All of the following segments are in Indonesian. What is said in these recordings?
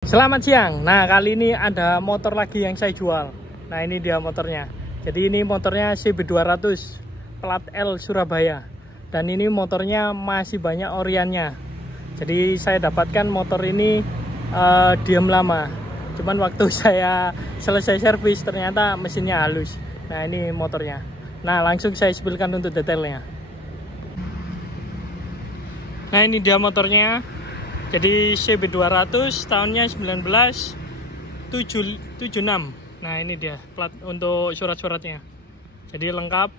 Selamat siang. Nah, kali ini ada motor lagi yang saya jual. Nah, ini dia motornya. Jadi ini motornya CB200 plat L Surabaya. Dan ini motornya masih banyak oriannya. Jadi saya dapatkan motor ini diam lama. Cuman waktu saya selesai servis ternyata mesinnya halus. Nah, ini motornya. Nah, langsung saya spillkan untuk detailnya. Nah, ini dia motornya. Jadi CB200 tahunnya 1976. Nah, ini dia plat untuk surat-suratnya. Jadi lengkap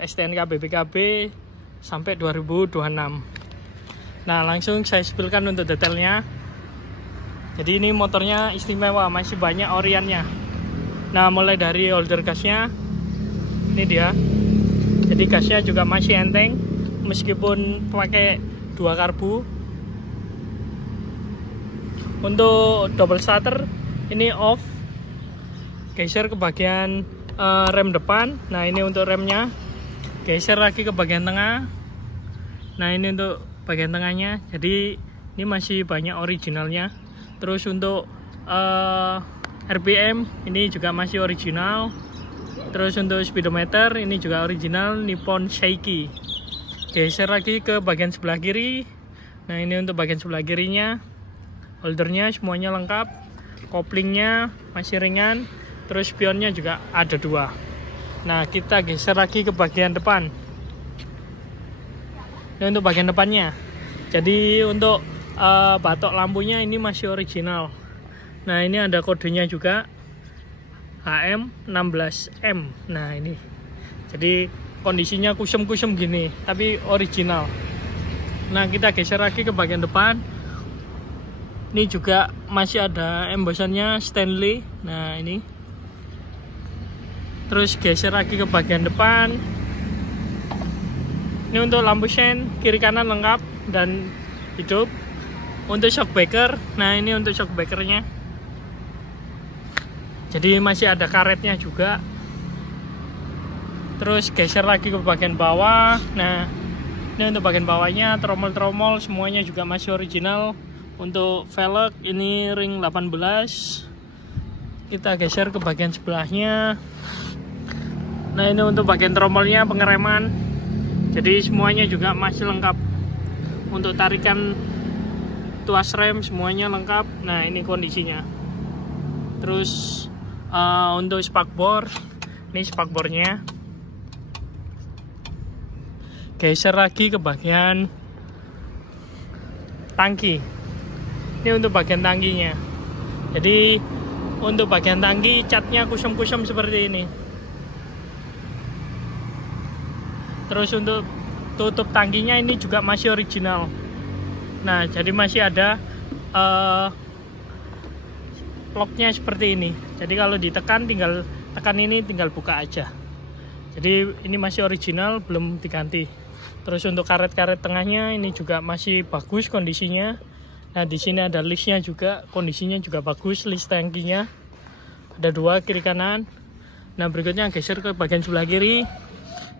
STNK BPKB sampai 2026. Nah, langsung saya spillkan untuk detailnya. Jadi ini motornya istimewa, masih banyak oriannya. Nah, mulai dari holder gasnya. Ini dia. Jadi gasnya juga masih enteng meskipun pakai 2 karbu. Untuk double starter ini off, geser ke bagian rem depan. Nah, ini untuk remnya, geser lagi ke bagian tengah. Nah, ini untuk bagian tengahnya. Jadi ini masih banyak originalnya. Terus untuk RPM ini juga masih original. Terus untuk speedometer ini juga original Nippon Seiki. Geser lagi ke bagian sebelah kiri. Nah, ini untuk bagian sebelah kirinya. Holdernya semuanya lengkap, koplingnya masih ringan, terus spionnya juga ada 2. Nah, kita geser lagi ke bagian depan. Ini untuk bagian depannya. Jadi untuk batok lampunya ini masih original. Nah, ini ada kodenya juga HM16M. Nah, ini jadi kondisinya kusem-kusem gini, tapi original. Nah, kita geser lagi ke bagian depan. Ini juga masih ada embosannya Stanley. Nah, ini. Terus geser lagi ke bagian depan. Ini untuk lampu sen kiri kanan lengkap dan hidup. Untuk shock breaker. Nah, ini untuk shock breakernya. Jadi masih ada karetnya juga. Terus geser lagi ke bagian bawah. Nah, ini untuk bagian bawahnya, tromol-tromol semuanya juga masih original. Untuk velg ini ring 18. Kita geser ke bagian sebelahnya. Nah, ini untuk bagian tromolnya, pengereman. Jadi semuanya juga masih lengkap. Untuk tarikan tuas rem semuanya lengkap. Nah, ini kondisinya. Terus untuk spakbor, ini spakbornya. Geser lagi ke bagian tangki. Ini untuk bagian tangkinya. Jadi untuk bagian tangki catnya kusem-kusem seperti ini. Terus untuk tutup tangkinya ini juga masih original. Nah, jadi masih ada locknya seperti ini. Jadi kalau ditekan tinggal tekan ini, tinggal buka aja. Jadi ini masih original, belum diganti. Terus untuk karet-karet tengahnya ini juga masih bagus kondisinya. Nah, di sini ada listnya juga, kondisinya juga bagus, list tangkinya. Ada 2 kiri kanan. Nah, berikutnya geser ke bagian sebelah kiri.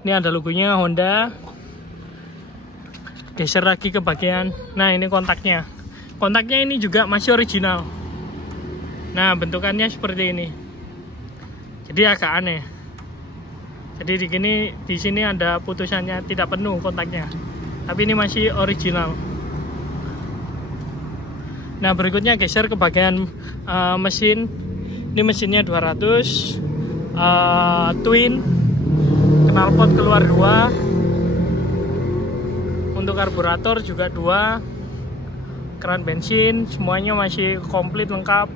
Ini ada logonya Honda. Geser lagi ke bagian, nah ini kontaknya. Kontaknya ini juga masih original. Nah, bentukannya seperti ini. Jadi agak aneh. Jadi di sini ada putusannya, tidak penuh kontaknya. Tapi ini masih original. Nah, berikutnya geser ke bagian mesin. Ini mesinnya 200 twin, knalpot keluar 2. Untuk karburator juga 2. Keran bensin semuanya masih komplit lengkap.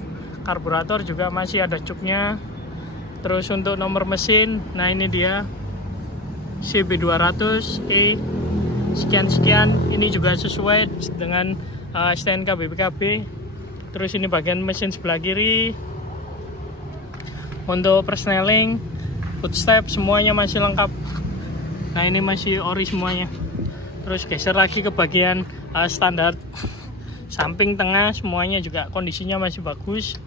Karburator juga masih ada cupnya. Terus untuk nomor mesin, nah ini dia CB200E sekian-sekian. Ini juga sesuai dengan STNK BPKB. Terus ini bagian mesin sebelah kiri. Untuk persneling, footstep semuanya masih lengkap. Nah, ini masih ori semuanya. Terus geser lagi ke bagian standar. Samping tengah semuanya juga kondisinya masih bagus.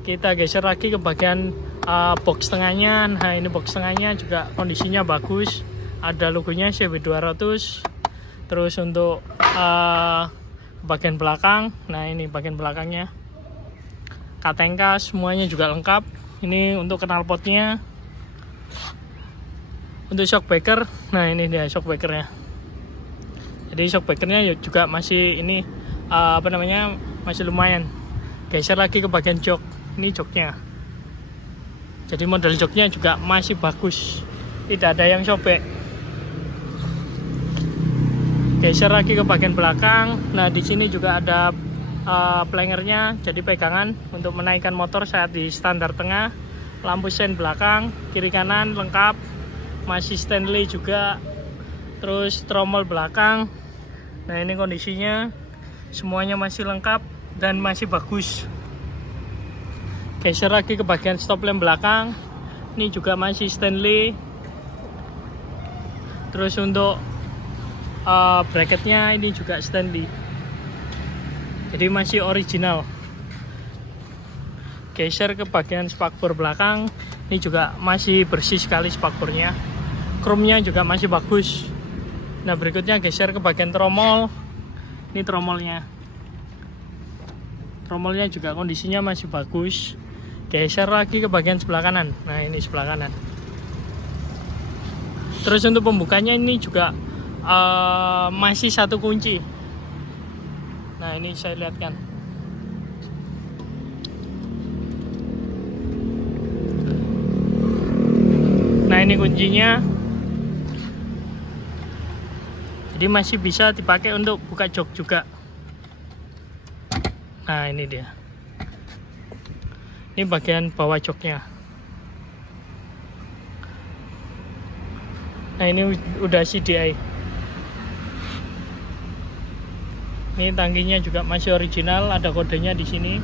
Kita geser lagi ke bagian box tengahnya. Nah, ini box tengahnya juga kondisinya bagus. Ada logonya CB200. Terus untuk bagian belakang. Nah ini bagian belakangnya, KTNK semuanya juga lengkap. Ini untuk knalpotnya, untuk shockbreaker. Nah ini dia shockbreakernya. Jadi shockbreakernya juga masih ini masih lumayan. Geser lagi ke bagian jok. Ini joknya. Jadi model joknya juga masih bagus, tidak ada yang sobek. Geser lagi ke bagian belakang. Nah di sini juga ada plangernya, jadi pegangan untuk menaikkan motor saat di standar tengah. Lampu sen belakang, kiri kanan lengkap, masih Stanley juga. Terus tromol belakang. Nah ini kondisinya semuanya masih lengkap dan masih bagus. Geser lagi ke bagian stop lamp belakang, ini juga masih Stanley. Terus untuk bracketnya ini juga Stanley, jadi masih original. Geser ke bagian spakbor belakang, ini juga masih bersih sekali spakbornya. Chrome-nya juga masih bagus. Nah berikutnya geser ke bagian tromol. Ini tromolnya. Tromolnya juga kondisinya masih bagus. Geser lagi ke bagian sebelah kanan. Nah ini sebelah kanan. Terus untuk pembukanya ini juga masih satu kunci. Nah ini saya lihatkan. Nah ini kuncinya. Jadi masih bisa dipakai untuk buka jok juga. Nah ini dia. Ini bagian bawah joknya. Nah ini udah CDI. Ini tangkinya juga masih original, ada kodenya di sini.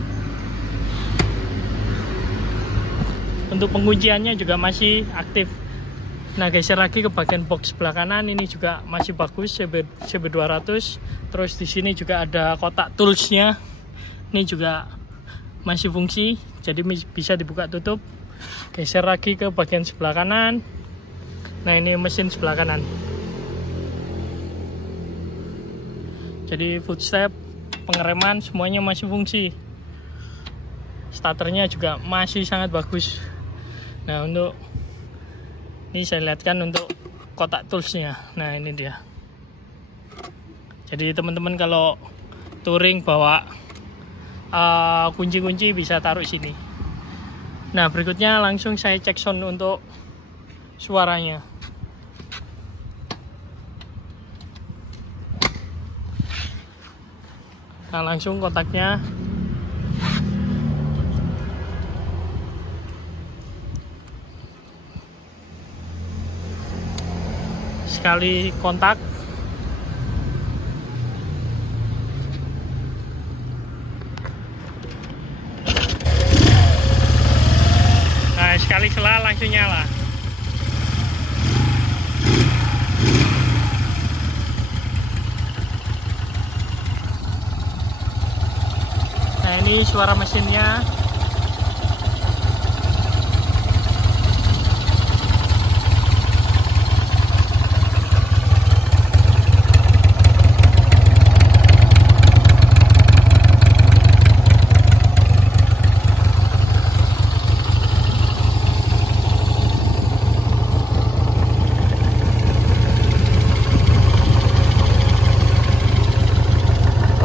Untuk pengunciannya juga masih aktif. Nah geser lagi ke bagian box sebelah kanan, ini juga masih bagus, CB200. Terus di sini juga ada kotak toolsnya. Ini juga masih fungsi, jadi bisa dibuka tutup. Geser lagi ke bagian sebelah kanan. Nah ini mesin sebelah kanan. Jadi footstep, pengereman semuanya masih fungsi. Starternya juga masih sangat bagus. Nah untuk ini saya lihatkan untuk kotak toolsnya. Nah ini dia. Jadi teman-teman kalau touring bawa kunci-kunci bisa taruh sini. Nah berikutnya langsung saya cek sound untuk suaranya. Nah langsung kotaknya. Sekali kontak. Nah sekali sela langsung nyala. Nah ini suara mesinnya.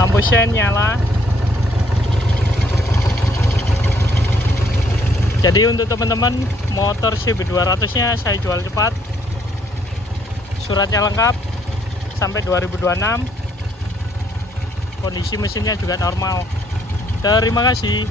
Lampu sen nyala. Jadi untuk teman-teman motor CB200 nya saya jual cepat, suratnya lengkap sampai 2026, kondisi mesinnya juga normal. Terima kasih.